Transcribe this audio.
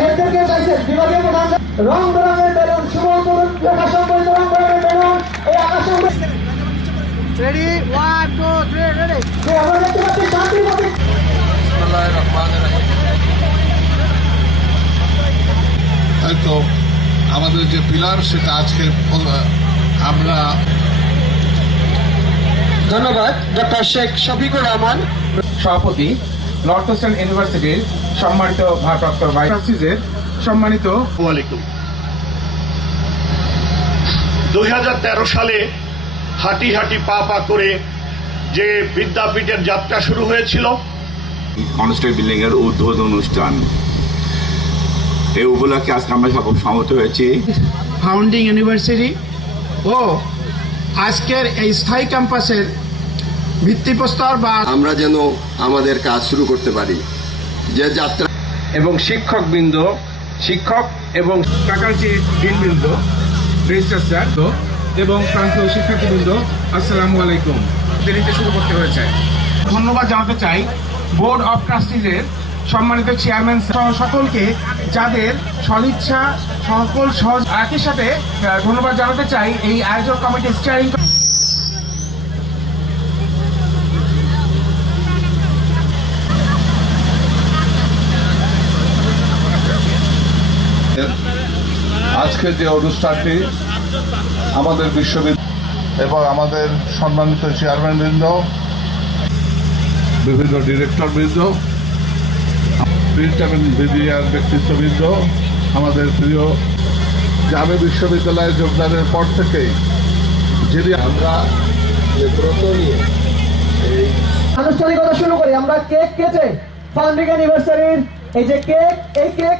হেডদেরকে চাইছেন বিভাগীয় প্রধান রং বেরঙের বেলুন শুভ প্রকাশন করিত রং বেরঙের বেলুন এই আকাশে রেডি 1 2 3 রেডি আমরা দেখতে পাচ্ছি শান্তির প্রতীক। হয়তো আমাদের যে পিলার সেটা আজকে আমরা ধন্যবাদ ডক্টর শেখ শফিকুর রহমান সভাপতি নর্থ ইস্টার্ন ইউনিভার্সিটির সম্মানিত ভারপ্রাপ্ত ভাইস ট্রাস্টিজের সম্মানিত 2013 সালে হাঁটি হাঁটি পা পা করে যে বিদ্যাপীঠের যাত্রা শুরু হয়েছিল, কনস্ট্রাক্ট বিল্ডিং এর উদ্বোধন অনুষ্ঠান, এই উপলক্ষে আজকে আমরা সব সমবেত হয়েছি। ফাউন্ডিং ইউনিভার্সিটি ও আজকের এই স্থায়ী ক্যাম্পাসের ভিত্তিপ্রস্তর বা আমরা যেন আমাদের কাজ শুরু করতে পারি। যে যাত্রা এবং শিক্ষক এবং ফ্যাকাল্টি ডিনবৃন্দ, রেজিস্ট্রার এবং প্রান্তীয় শিক্ষার্থীবৃন্দ, আসসালামু আলাইকুম। দেরিতে শুরু করতে হয়েছে। ধন্যবাদ জানাতে চাই বোর্ড অব ট্রাস্টিজের সম্মানিত চেয়ারম্যান সহ সকলকে, যাদের সদিচ্ছা সকল সহজ। একই সাথে ধন্যবাদ জানাতে চাই এই আয়োজক কমিটি স্টিয়ারিং আজকের যে অনুষ্ঠানটি আমাদের বিশ্ববিদ্যালয় এবং আমাদের সম্মানিত চেয়ারম্যান বৃন্দ, বিভিন্ন ডিরেক্টর বৃন্দ, প্রিন্ট এবং মিডিয়ার ব্যক্তিত্ববৃন্দ, আমাদের প্রিয় জামে বিশ্ববিদ্যালয়ে যোগদানের পর থেকেই যিনি আমরা যে ব্রত নিয়ে এই আনুষ্ঠানিকতা শুরু করি। আমরা কেক কেটে ফাউন্ডিং অ্যানিভার্সারির এই যে কেক, এই কেক